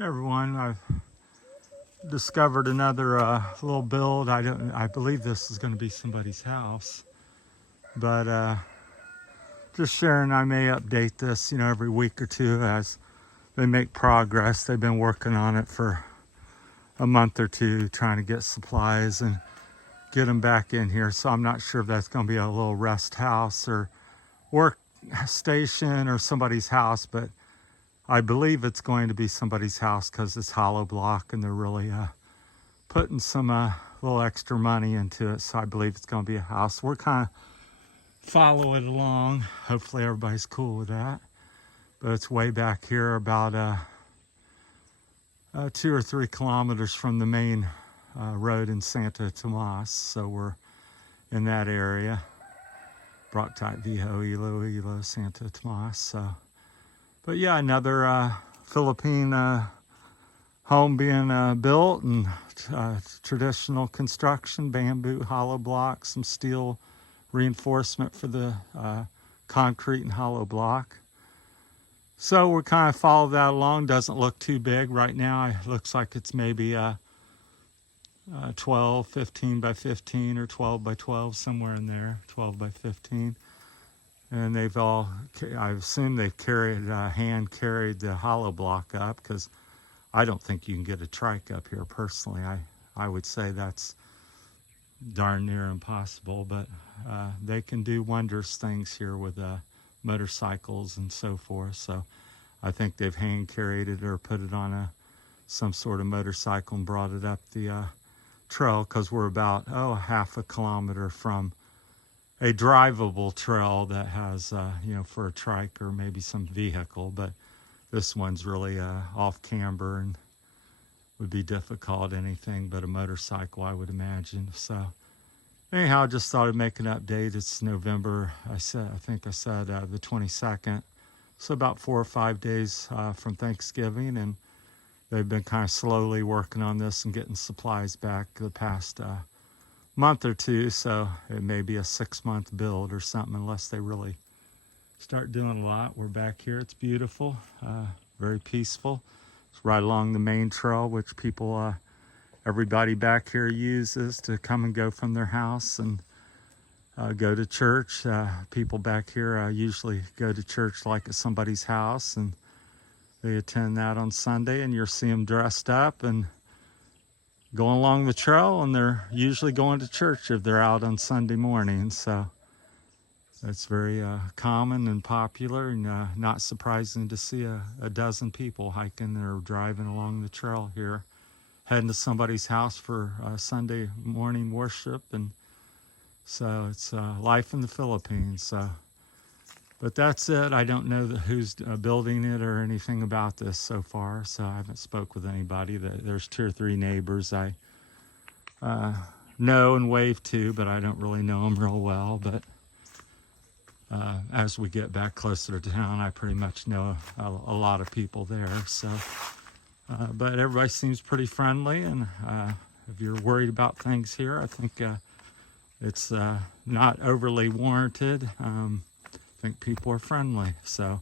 Hey everyone, I've discovered another little build. I believe this is going to be somebody's house, but just sharing. I may update this, every week or two as they make progress. They've been working on it for a month or two, trying to get supplies and get them back in here. So I'm not sure if that's going to be a little rest house or work station or somebody's house, but I believe it's going to be somebody's house because it's hollow block and they're really putting some little extra money into it. So I believe it's going to be a house. We're kind of following along. Hopefully everybody's cool with that. But it's way back here, about 2 or 3 kilometers from the main road in Santo, Tomas. So we're in that area. Barotac, Viejo, Iloilo, Santo, Tomas. So. But yeah, another Philippine home being built, and traditional construction, bamboo, hollow block, some steel reinforcement for the concrete and hollow block. So we're kind of follow that along. Doesn't look too big right now. It looks like it's maybe 12, 15 by 15 or 12 by 12, somewhere in there, 12 by 15. And they've all, I assume they've carried, hand carried the hollow block up, because I don't think you can get a trike up here personally. I would say that's darn near impossible, but they can do wondrous things here with motorcycles and so forth. So I think they've hand carried it or put it on some sort of motorcycle and brought it up the trail, because we're about, half a kilometer from a drivable trail that has, for a trike or maybe some vehicle, but this one's really off camber and would be difficult, anything but a motorcycle, I would imagine. So anyhow, just thought I'd make an update. It's November, I think I said the 22nd. So about 4 or 5 days from Thanksgiving, and they've been kind of slowly working on this and getting supplies back the past month or two, so it may be a 6-month build or something, unless they really start doing a lot. We're back here. It's beautiful, very peaceful. It's right along the main trail, which people, everybody back here uses to come and go from their house and go to church. People back here usually go to church like at somebody's house, and they attend that on Sunday, and you'll see them dressed up and going along the trail, and they're usually going to church if they're out on Sunday morning. So that's very common and popular, and not surprising to see a dozen people hiking or driving along the trail here, heading to somebody's house for Sunday morning worship. And so it's life in the Philippines. So, but that's it. I don't know who's building it or anything about this so far, so I haven't spoke with anybody. There's 2 or 3 neighbors I know and wave to, but I don't really know them real well. But as we get back closer to town, I pretty much know a lot of people there. So, but everybody seems pretty friendly, and if you're worried about things here, I think it's not overly warranted. I think people are friendly. So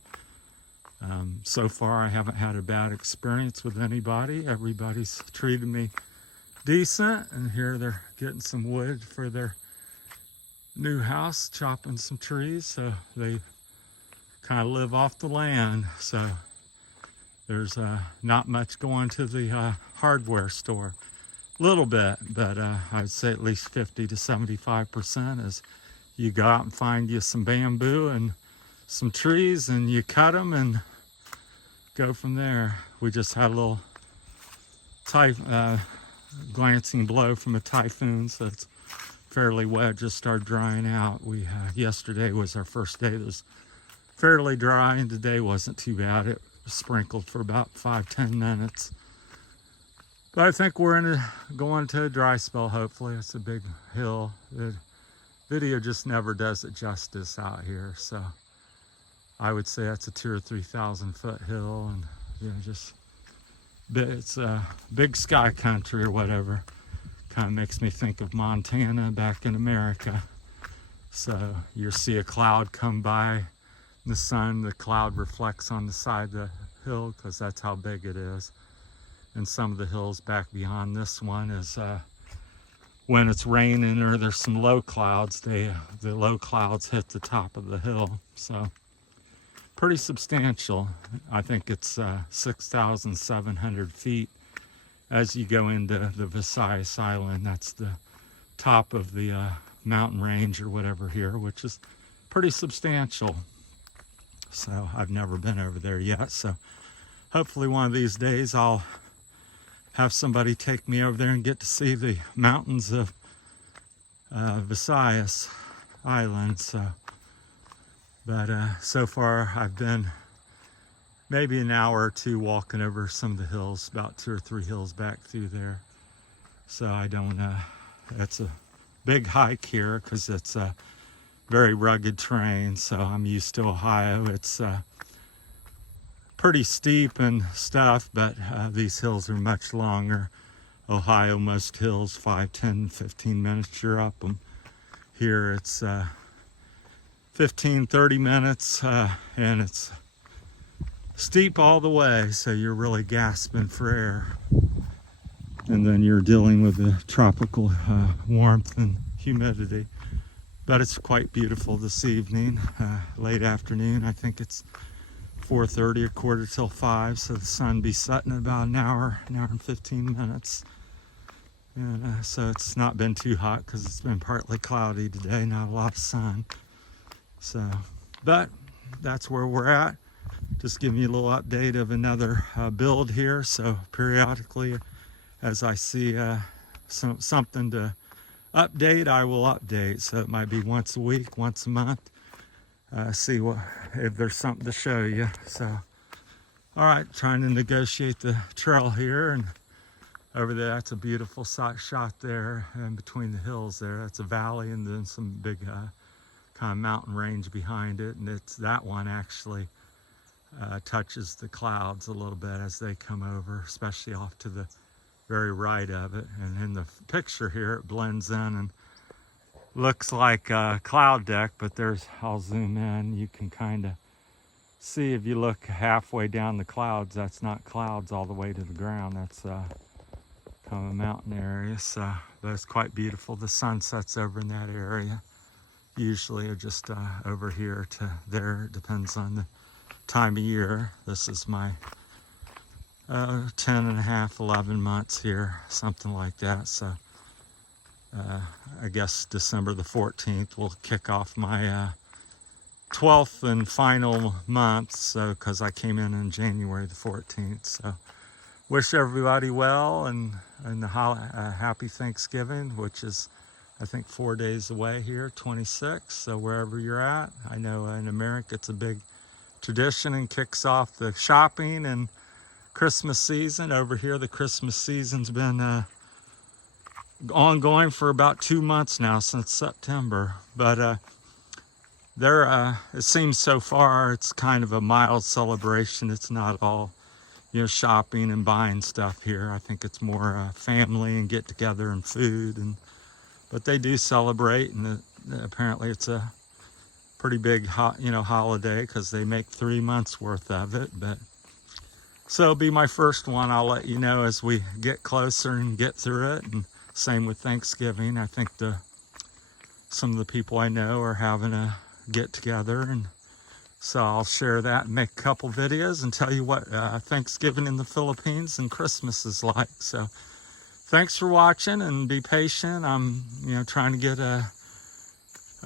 so far I haven't had a bad experience with anybody. Everybody's treated me decent, and here they're getting some wood for their new house, chopping some trees, so they kind of live off the land. So there's not much going to the hardware store. A little bit, but I'd say at least 50 to 75% is you go out and find you some bamboo and some trees, and you cut them and go from there. We just had a little glancing blow from a typhoon, so it's fairly wet, just started drying out. Yesterday was our first day that was fairly dry, and today wasn't too bad. It was sprinkled for about 5-10 minutes. But I think we're going to a dry spell, hopefully. It's a big hill. Video just never does it justice out here, so I would say that's a 2,000 or 3,000 foot hill, and it's a big sky country or whatever. Kind of makes me think of Montana back in America. So you see a cloud come by in the sun, the cloud reflects on the side of the hill, because that's how big it is. And some of the hills back beyond this one is when it's raining or there's some low clouds, the low clouds hit the top of the hill. So pretty substantial. I think it's 6,700 feet as you go into the Visayas Island. That's the top of the mountain range or whatever here, which is pretty substantial. So I've never been over there yet. So hopefully one of these days I'll have somebody take me over there and get to see the mountains of Visayas Island. But so far I've been maybe an hour or two walking over some of the hills, about 2 or 3 hills back through there. So I don't, it's a big hike here because it's a very rugged terrain. So I'm used to Ohio. It's pretty steep and stuff, but these hills are much longer. Ohio, most hills, 5, 10, 15 minutes, you're up them. Here it's 15, 30 minutes, and it's steep all the way, so you're really gasping for air. And then you're dealing with the tropical warmth and humidity. But it's quite beautiful this evening, late afternoon. I think it's 4:30 or 4:45, so the sun will be setting in about an hour and 15 minutes. And so it's not been too hot because it's been partly cloudy today, not a lot of sun. So, but that's where we're at. Just giving you a little update of another build here. So periodically, as I see something to update, I will update. So it might be once a week, once a month. See if there's something to show you. So, all right, trying to negotiate the trail here, and over there, that's a beautiful shot there, and between the hills there, that's a valley, and then some big kind of mountain range behind it, and it's that one actually touches the clouds a little bit as they come over, especially off to the very right of it. And in the picture here, it blends in and looks like a cloud deck, but I'll zoom in, you can kind of see if you look halfway down the clouds, that's not clouds all the way to the ground, that's kind of a mountain area. So, but it's quite beautiful. The sun sets over in that area, usually, or just over here to there, it depends on the time of year. This is my 10 and a half, 11 months here, something like that. So I guess December the 14th will kick off my 12th and final month, so because I came in January the 14th. So wish everybody well and happy Thanksgiving, which is I think 4 days away here, 26. So wherever you're at, I know in America it's a big tradition and kicks off the shopping and Christmas season. Over here, the Christmas season's been ongoing for about 2 months now, since September. But it seems so far it's kind of a mild celebration. It's not all, shopping and buying stuff here. I think it's more family and get together and food. But they do celebrate, and apparently it's a pretty big holiday because they make 3 months worth of it. But so it'll be my first one. I'll let you know as we get closer and get through it. And same with Thanksgiving. I think some of the people I know are having a get together, and so I'll share that and make a couple videos and tell you what Thanksgiving in the Philippines and Christmas is like. So thanks for watching, and be patient. I'm trying to get a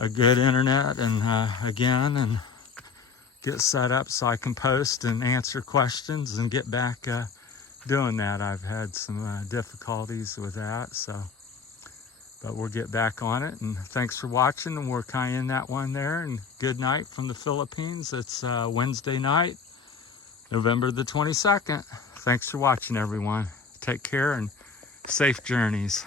good internet and and get set up so I can post and answer questions and get back doing that. I've had some difficulties with that, but we'll get back on it. And thanks for watching, and we're kind of in that one there. And good night from the Philippines. It's Wednesday night, November the 22nd. Thanks for watching, everyone. Take care and safe journeys.